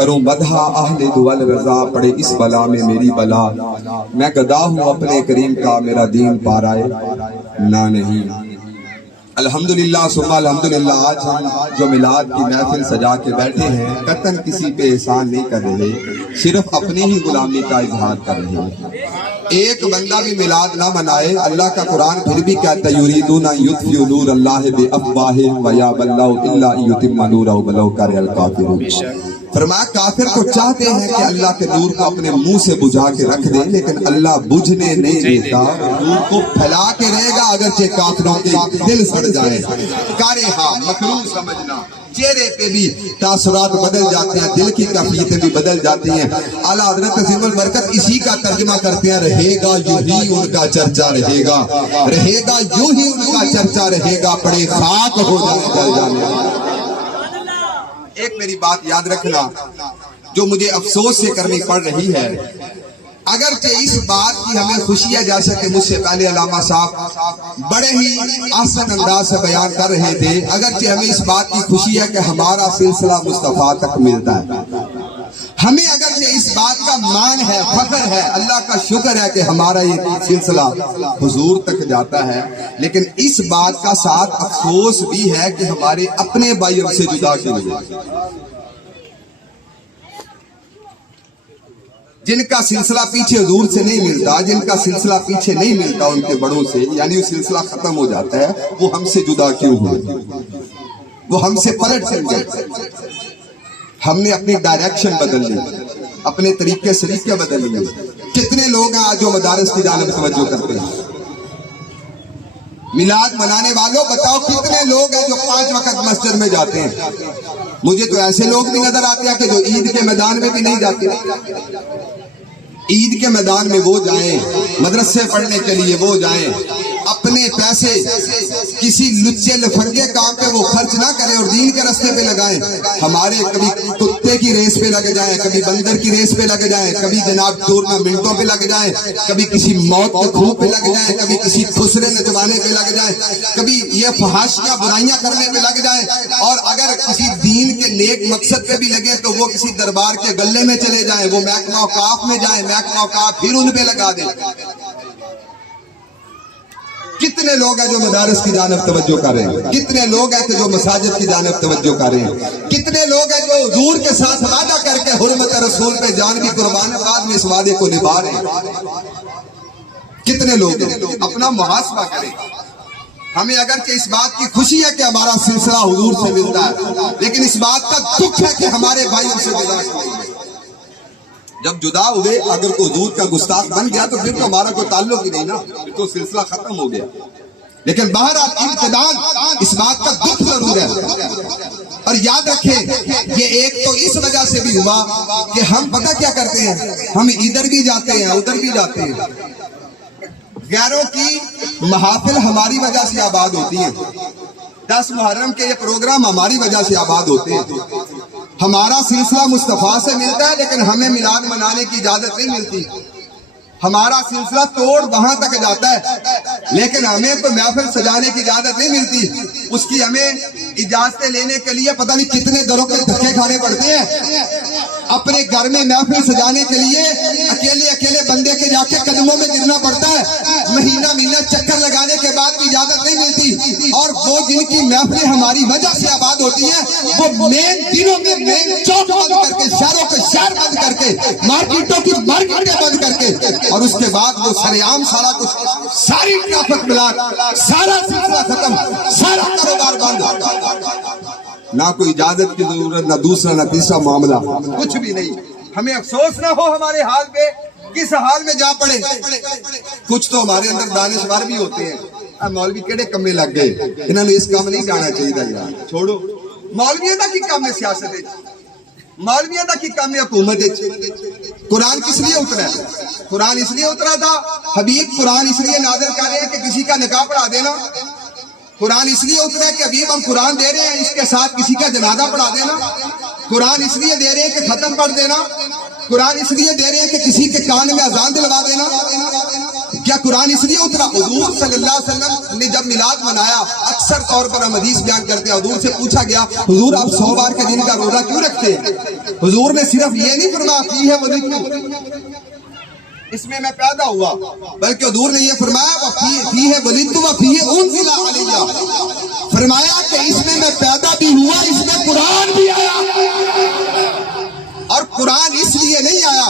کروں مدح اہل دول رضا، پڑے اس بلا میں میری بلا، میں گدا ہوں اپنے کریم کا، میرا دین پارائے نہ نہیں۔ الحمدللہ ثم الحمدللہ، آج ہم جو میلاد کی محفل سجا کے بیٹھے ہیں قطعاً کسی پہ احسان نہیں کر رہے، صرف اپنی ہی غلامی کا اظہار کر رہے ہیں۔ ایک بندہ بھی میلاد نہ منائے، اللہ کا قرآن پھر بھی کہتا ہے یریدون ان یطفئوا نور اللہ بافواہہم ویابی اللہ الا ان یتم نورہ ولو کرہ الکافرون۔ فرمایا کافر تو چاہتے ہیں کہ اللہ کے نور کو اپنے منہ سے بجھا کے رکھ دیں، لیکن اللہ بجھنے نہیں دیتا، نور کو پھیلا کے رہے گا اگرچہ کافروں کے دل سڑ جائے۔ کارہا مکروہ سمجھنا، چہرے پہ بھی تاثرات بدل جاتے ہیں، دل کی کیفیتیں بھی بدل جاتی ہیں۔ اعلیٰ حضرت عظیم البرکت اسی کا ترجمہ کرتے ہیں، رہے گا یوں ہی ان کا چرچا رہے گا، رہے گا یوں ہی ان کا چرچا رہے گا، پڑے خاک ہو جانے۔ ایک میری بات یاد رکھنا جو مجھے افسوس سے کرنی پڑ رہی ہے، اگرچہ اس بات کی ہمیں خوشی ہے، جیسے کہ مجھ سے پہلے علامہ صاحب بڑے ہی آسان انداز سے بیان کر رہے تھے، اگرچہ ہمیں اس بات کی خوشی ہے کہ ہمارا سلسلہ مصطفیٰ تک ملتا ہے، ہمیں اگرچہ اس بات کا مان ہے، فخر ہے، اللہ کا شکر ہے کہ ہمارا یہ سلسلہ حضور تک جاتا ہے، لیکن اس بات کا ساتھ افسوس بھی ہے کہ ہمارے اپنے بھائی ہم سے جدا کیے گئے، جن کا سلسلہ پیچھے حضور سے نہیں ملتا، جن کا سلسلہ پیچھے نہیں ملتا ان کے بڑوں سے، یعنی وہ سلسلہ ختم ہو جاتا ہے، وہ ہم سے جدا کیوں ہوئے، وہ ہم سے پلٹ سمجھے۔ ہم نے اپنی ڈائریکشن بدل لی، اپنے طریقے سلیقے بدل لیے۔ کتنے لوگ ہیں آج جو مدارس کی جانب توجہ کرتے ہیں؟ میلاد منانے والوں بتاؤ کتنے لوگ ہیں جو 5 وقت مسجد میں جاتے ہیں؟ مجھے تو ایسے لوگ بھی نظر آتے ہیں کہ جو عید کے میدان میں بھی نہیں جاتے۔ عید کے میدان میں وہ جائیں، مدرسے پڑھنے کے لیے وہ جائیں، اپنے پیسے کسی لچے لفنگے کام پہ وہ خرچ نہ کریں اور دین کے راستے پہ لگائیں۔ ہمارے کبھی کتے کی ریس پہ لگ جائیں، کبھی بندر کی ریس پہ لگ جائیں، کبھی جناب ٹورنامنٹوں پہ لگ جائیں، کبھی کسی موت کے خوب پہ لگ جائیں، کبھی کسی خسرے نچوانے پہ لگ جائیں، کبھی یہ فحاشیاں برائیاں کرنے پہ لگ جائیں، اور اگر کسی دین کے نیک مقصد پہ بھی لگے تو وہ کسی دربار کے گلے میں چلے جائیں، وہ محکمہ اوقاف میں جائیں، محکمہ اوقاف پھر ان پہ لگا دیں۔ کتنے لوگ ہیں جو مدارس کی جانب توجہ کر رہے ہیں؟ کتنے لوگ ہیں کہ جو مساجد کی جانب توجہ کر رہے ہیں؟ کتنے لوگ ہیں جو حضور کے ساتھ وعدہ کر کے حرمت رسول پہ جان بھی قربان بعد میں اس وعدے کو نبھا رہے ہیں؟ کتنے لوگ ہیں؟ اپنا محاسبہ کریں۔ ہمیں اگرچہ اس بات کی خوشی ہے کہ ہمارا سلسلہ حضور سے ملتا ہے، لیکن اس بات کا دکھ ہے کہ ہمارے بھائیوں سے جدا ہوئے۔ جب جدا ہوئے اگر کوئی حضور کا گستاخ بن گیا تو پھر تو ہمارا کوئی تعلق ہی نہیں نا، پھر تو سلسلہ ختم ہو گیا۔ لیکن بہرحال ابتداءً اس بات کا دکھ ضرور ہے، اور یاد رکھیں یہ ایک تو اس وجہ سے بھی ہوا کہ ہم پتہ کیا کرتے ہیں، ہم ادھر بھی جاتے ہیں ادھر بھی جاتے ہیں، غیروں کی محافل ہماری وجہ سے آباد ہوتی ہیں، 10 محرم کے یہ پروگرام ہماری وجہ سے آباد ہوتے ہیں، ہمارا سلسلہ مصطفیٰ سے ملتا ہے لیکن ہمیں میلاد منانے کی اجازت نہیں ملتی، ہمارا سلسلہ توڑ وہاں تک جاتا ہے لیکن ہمیں تو محفل سجانے کی اجازت نہیں ملتی، اس کی ہمیں اجازتیں لینے کے لیے پتہ نہیں کتنے دروں کے دھکے کھانے پڑتے ہیں۔ اپنے گھر میں محفل سجانے کے لیے اکیلے بندے کے جا کے قدموں میں گرنا پڑتا ہے، مہینہ چکر لگانے کے بعد بھی اجازت نہیں ملتی، اور وہ جن کی محفلیں ہماری وجہ سے آباد ہوتی ہیں وہ مین دنوں میں مین چوک بند کر کے، شہروں کے شہر بند کر کے، مارکیٹوں کی مارکیٹیں بند کر کے، اور اس کے بعد وہ سریعام سارا کچھ، ساری ٹریفک بلاک، سارا سلسلہ ختم، سارا کاروبار بند، نہ کوئی اجازت کی ضرورت، نہ دوسرا نہ تیسرا معاملہ، کچھ بھی نہیں۔ ہمیں افسوس نہ ہو ہمارے حال پہ، کس حال میں جا پڑے۔ کچھ تو ہمارے اندر دانشور بھی ہوتے ہیں، مولوی کیڑے کمے لگ گئے، انہوں نے اس کام نہیں جانا چاہیے تھا یار، چھوڑو۔ مولویوں دا کی کام ہے سیاست ہے، مولویوں دا کی کام ہے حکومت ہے۔ قرآن کس لیے اترا ہے؟ قرآن اس لیے اترا تھا حبیب، قرآن اس لیے نازل کر رہے ہیں کہ کسی کا نکاح پڑھا دینا، قرآن اس لیے اترا ہے کہ حبیب ہم قرآن دے رہے ہیں اس کے ساتھ کسی کا جنازہ پڑھا دینا، قرآن اس لیے دے رہے ہیں کہ ختم پڑھ دینا، قرآن اس لیے دے رہے ہیں کہ کسی کے کان میں اذان دلوا دینا۔ کیا قرآن اس لیے اترا؟ حضور صلی اللہ علیہ وسلم نے جب میلاد منایا، اکثر طور پر ہم حدیث بیان کرتے ہیں، حضور سے پوچھا گیا حضور آپ 100 بار کے دن کا روزہ کیوں رکھتے ہیں؟ حضور نے صرف یہ نہیں فرمایا فیہ ولدت، اس میں میں پیدا ہوا، بلکہ حضور نے یہ فرمایا فیہ ولدت وفیہ انزل علیہ، فرمایا کہ اس میں میں پیدا بھی ہوا، اس میں قرآن بھی آیا۔ اور قرآن اس لیے نہیں آیا،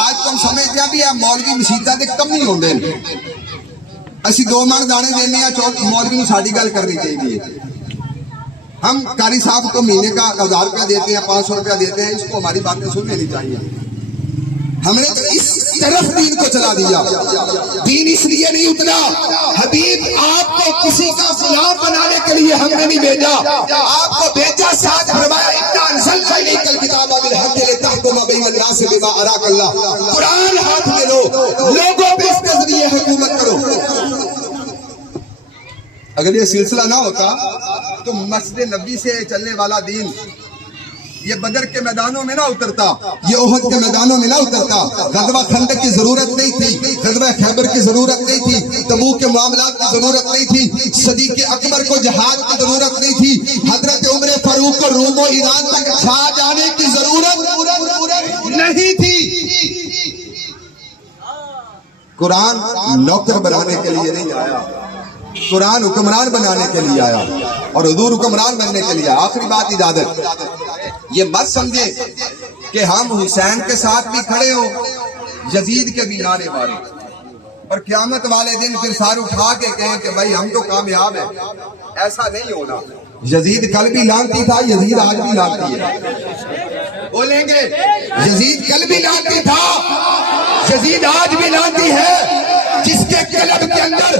آج تم سمجھتے بھی ہے مولوی مسیطہ دے کم نہیں ہوندے، اسی 2 من دانے دینے ہیں، مولوی نے ساڑھی گل کرنی چاہیے۔ ہم قاری صاحب کو مہینے کا 1000 روپیہ دیتے ہیں، 500 روپیہ دیتے ہیں، اس کو ہماری باتیں سن لینی چاہیے۔ ہم نے تو اس طرف دین کو چلا دیا، دین اس لیے نہیں اترا، حبیب آپ کو کسی کا غلام بنانے کے لیے ہم نے نہیں بھیجا، آپ کو بھیجا ساتھ فرمایا اِنَّا أَنزَلْنَا إِلَيْكَ الْكِتَابَ بِالْحَقِّ لِتَحْكُمَ بَيْنَ النَّاسِ بِمَا أَرَاكَ اللَّهُ، قرآن ہاتھ میں لو، لوگوں پہ اس کے ذریعے حکومت کرو۔ اگر یہ سلسلہ نہ ہوتا تو مسجد نبی سے چلنے والا دین یہ بدر کے میدانوں میں نہ اترتا، یہ احد کے میدانوں میں نہ اترتا، غزوہ خندق کی ضرورت نہیں تھی، غزوہ خیبر کی ضرورت نہیں تھی، تبوک کے معاملات کی ضرورت نہیں تھی، صدیق اکبر کو جہاد کی ضرورت نہیں تھی، حضرت عمر فاروق کو روم و ایران تک چھا جانے کی ضرورت نہیں تھی۔ قرآن نوکر بنانے کے لیے نہیں آیا، قرآن حکمران بنانے کے لیے آیا، اور حضور حکمران بننے کے لیے آیا۔ آخری بات اجازت، یہ مت سمجھے کہ ہم حسین کے ساتھ بھی کھڑے ہو، یزید کے بھی نعرے مارے، اور قیامت والے دن پھر سار اٹھا کے کہیں کہ بھائی ہم تو کامیاب ہیں۔ ایسا نہیں ہونا۔ یزید کل بھی لانتی تھا، یزید آج بھی لانتی ہے، بولیں گے یزید کل بھی لانتی تھا، یزید آج بھی لانتی ہے۔ جس کے قلب کے اندر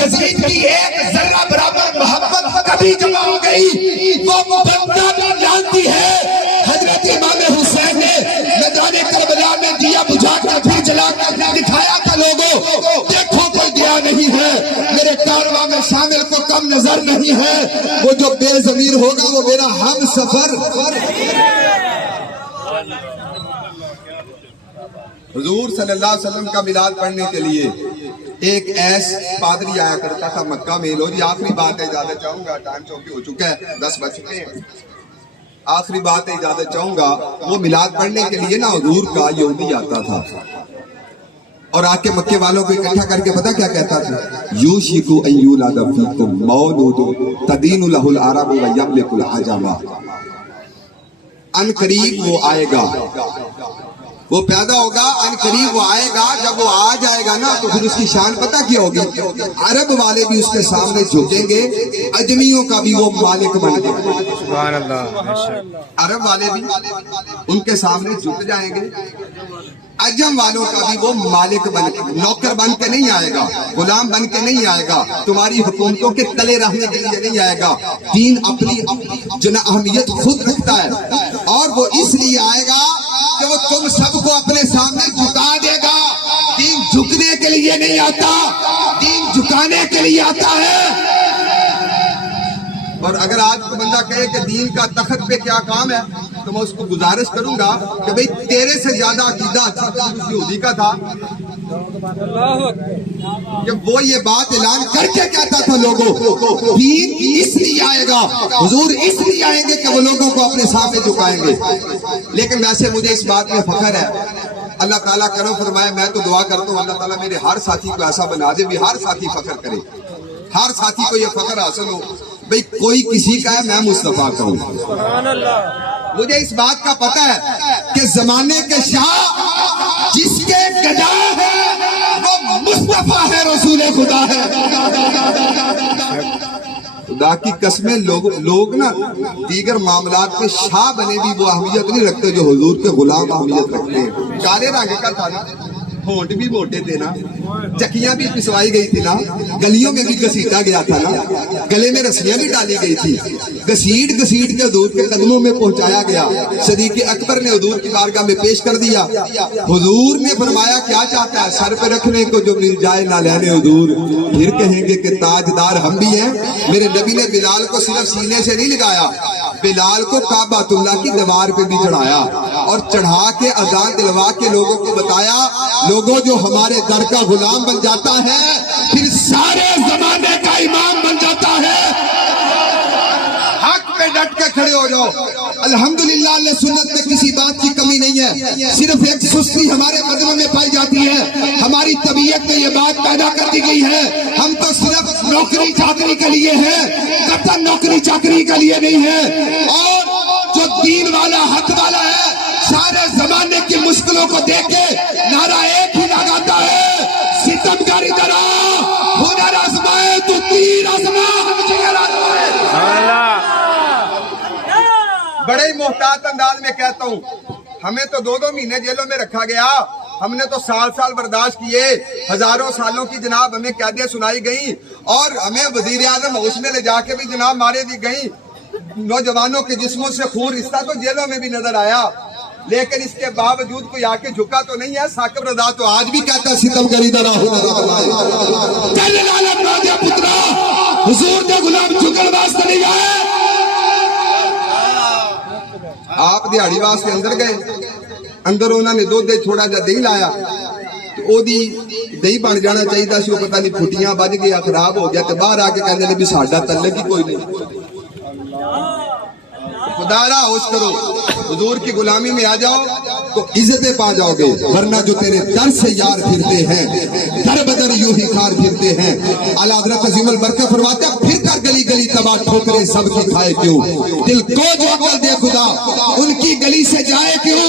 یزید کی ایک ذرہ برابر محبت کبھی جمع ہو گئی، وہ بندہ بھی جانتی ہے۔ حضرت امام حسین نے میدان کربلا میں دیا بجھا کر پھر جلا کر دکھایا تھا لوگوں دیکھو کوئی گیا نہیں ہے، میرے کارواں میں شامل کو کم نظر نہیں ہے، وہ جو بے ضمیر ہوگا وہ میرا ہم سفر۔ حضور صلی اللہ علیہ وسلم کا میلاد پڑھنے کے لیے ایک ایس پادری آیا کرتا تھا مکہ میں۔ لو جی آخری بات ہے، اجازت چاہوں گا، ٹائم چونکہ ہو چکا ہے، 10 بج چکے ہیں، آخری بات ہے اجازت چاہوں گا۔ وہ میلاد پڑھنے کے لیے نا حضور کا یہودی آتا تھا اور آ کے مکے والوں کو اکٹھا کر کے پتہ کیا کہتا تھا؟ یوشکو ان یولد فیکم مولود تدین لہ العرب ویملک العجم، ان قریب وہ آئے گا، وہ پیدا ہوگا، ان قریب وہ آئے گا، جب وہ آ جائے گا نا تو پھر اس کی شان پتہ کیا ہوگی؟ عرب والے بھی اس کے سامنے جھکیں گے، اجمیوں کا بھی وہ مالک بن گئے، سبحان اللہ، عرب والے بھی ان کے سامنے جھک جائیں گے، عجم والوں کا بھی وہ مالک بن کے، نوکر بن کے نہیں آئے گا، غلام بن کے نہیں آئے گا، تمہاری حکومتوں کے تلے رہنے کے لیے نہیں آئے گا۔ دین اپنی اہمیت خود رکھتا ہے، اور وہ اس لیے آئے گا کہ وہ تم سب کو اپنے سامنے جھکا دے گا۔ دین جھکنے کے لیے نہیں آتا، دین جھکانے کے لیے آتا ہے۔ اور اگر آج کو بندہ کہے کہ دین کا تخت پہ کیا کام ہے تو میں اس کو گزارش کروں گا کہ بھئی تیرے سے زیادہ عقیدہ یہودی کا تھا کہ وہ یہ بات اعلان کر کے کہتا تھا لوگوں دین اس لیے آئے گا، حضور اس لیے آئیں گے کہ وہ لوگوں کو اپنے سامنے جھکائیں گے۔ لیکن ویسے مجھے اس بات میں فخر ہے، اللہ تعالیٰ کرم فرمائے، میں تو دعا کرتا ہوں اللہ تعالیٰ میرے ہر ساتھی کو ایسا بنا دے بھی ہر ساتھی فخر کرے، ہر ساتھی کو یہ فخر حاصل ہو بھئی کوئی کسی کا ہے میں مصطفیٰ کا ہوں۔ مجھے اس بات کا پتہ ہے کہ زمانے کے شاہ جس کے گدا ہے وہ مصطفیٰ ہے، رسول خدا ہے۔ خدا کی قسمیں لوگ نا دیگر معاملات میں شاہ بنے بھی وہ اہمیت نہیں رکھتے جو حضور کے غلام اہمیت رکھتے ہیں۔ کالے رنگ کا تھا نا، ہونٹ بھی موٹے تھے نا، چکیاں بھی پسوائی گئی تھی نا، گلیوں میں بھی گھسیٹا گیا تھا نا، گلے میں رسیاں بھی ڈالی گئی تھی، گھسیٹ کے حضور کے قدموں میں پہنچایا گیا۔ صدیق اکبر نے حضور کی بارگاہ میں پیش کر دیا، حضور نے فرمایا کیا چاہتا ہے؟ سر پہ رکھنے کو جو مل جائے نہ لینے حضور، پھر کہیں گے کہ تاجدار ہم بھی ہیں۔ میرے نبی نے بلال کو صرف سینے سے نہیں لگایا، بلال کو کعبۃ اللہ کی دیوار پہ بھی چڑھایا اور چڑھا کے اذان دلوا کے لوگوں کو بتایا لوگوں جو ہمارے در کا غلام بن جاتا ہے پھر سارے زمانے کا امام بن جاتا ہے، حق پہ ڈٹ کے کھڑے ہو جاؤ۔ الحمدللہ اللہ سنت میں کسی بات کی کمی نہیں ہے، صرف ایک سستی ہمارے مذہب میں پائی جاتی ہے، ہماری طبیعت میں یہ بات پیدا کر دی گئی ہے ہم تو صرف نوکری چاکری کے لیے ہیں، قطعاً نوکری چاکری کے لیے نہیں ہے۔ اور جو دین والا حق والا ہے سارے زمانے کی مشکلوں کو دیکھ کے نعرہ ایک ہی لگاتا ہے، ستمگاری درا ہنر آزمائے تو تیر آزما ہم جگر آزمائے۔ بڑے ہی محتاط انداز میں کہتا ہوں، ہمیں تو 2 مہینے جیلوں میں رکھا گیا، ہم نے تو سال برداشت کیے، ہزاروں سالوں کی جناب ہمیں قیدیں سنائی گئیں اور ہمیں وزیر اعظم ہاؤس میں لے جا کے بھی جناب مارے دی گئیں، نوجوانوں کے جسموں سے خون رشتہ تو جیلوں میں بھی نظر آیا، لیکن اس کے باوجود کوئی آ کے جھکا تو نہیں ہے۔ ثاقب رضا تو آج بھی کہتا ہے ستم کری درا حضور دے غلام جھکن واسطے نہیں آئے۔ آپ دیہڑی واسطے اندر گئے، اندر انہوں نے دودھ دے تھوڑا جا دہی لایا تو او دی دہی بن جانا چاہیے تھا، وہ پتہ نہیں پھٹیاں بج گیا خراب ہو گیا، تو باہر آ کے کہنے بھی ساڈا تعلق ہی کوئی نہیں۔ خدا را ہوش کرو، حضور کی غلامی میں آ جاؤ تو عزتیں پا جاؤ گے، ورنہ جو تیرے در سے یار پھرتے ہیں در بدر یوں ہی خار پھرتے ہیں۔ اعلیٰ حضرت عظیم البرکہ فرماتے ہیں پھر کر گلی گلی تباہ ٹھوکریں سب کی کھائے کیوں، دل کو جو عقل دے خدا ان کی گلی سے جائے کیوں۔